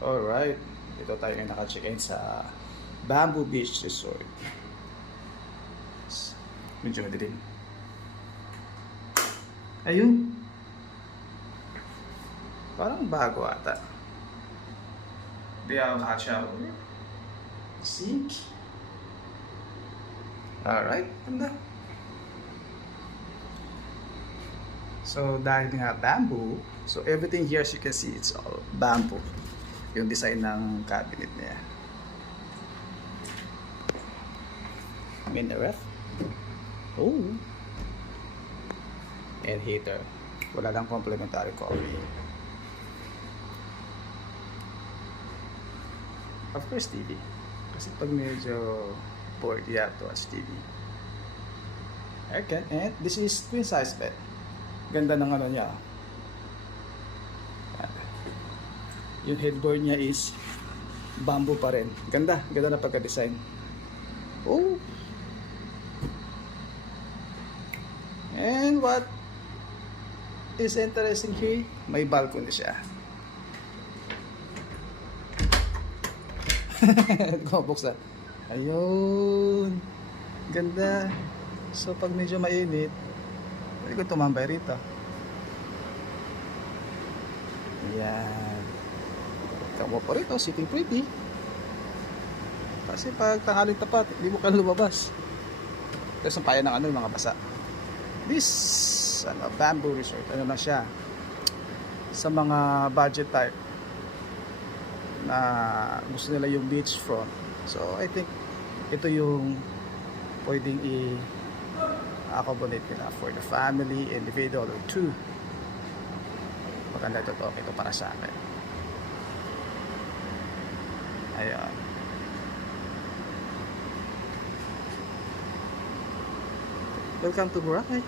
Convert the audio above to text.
Alright, dito tayo ngayon naka-check-in sa Bamboo Beach Resort. Medyo madilim. Ayun. Parang bago ata. They have hot shower. Sink. Alright, ganda. So dahil nga bamboo, so everything here as you can see, it's all bamboo. Yung design ng cabinet niya. Mini ref. Oh. And heater. Wala lang complimentary coffee. Of course, TV. Kasi pag medyo bored, you have to watch TV. Okay, and this is queen size bed. Ganda ng ano niya. Yung headboard niya is bamboo pa rin. Ganda, ganda na pagka-design. Oh. And what is interesting here, may balcony siya. Buksan. Ayun. Ganda. So pag medyo mainit, pwede ko tumambay rito. Yan. Kamu po rito, sitting pretty. Kasi pag tanghaling tapat, hindi mo ka lumabas. Tapos ang paya ng ano, mga basa. This bamboo resort, ano na siya, sa mga budget type na gusto nila yung beachfront. So I think ito yung pwedeng i-accommodate nila for the family, individual or two. Maganda ito para sa akin. Ayan. Welcome to Boracay.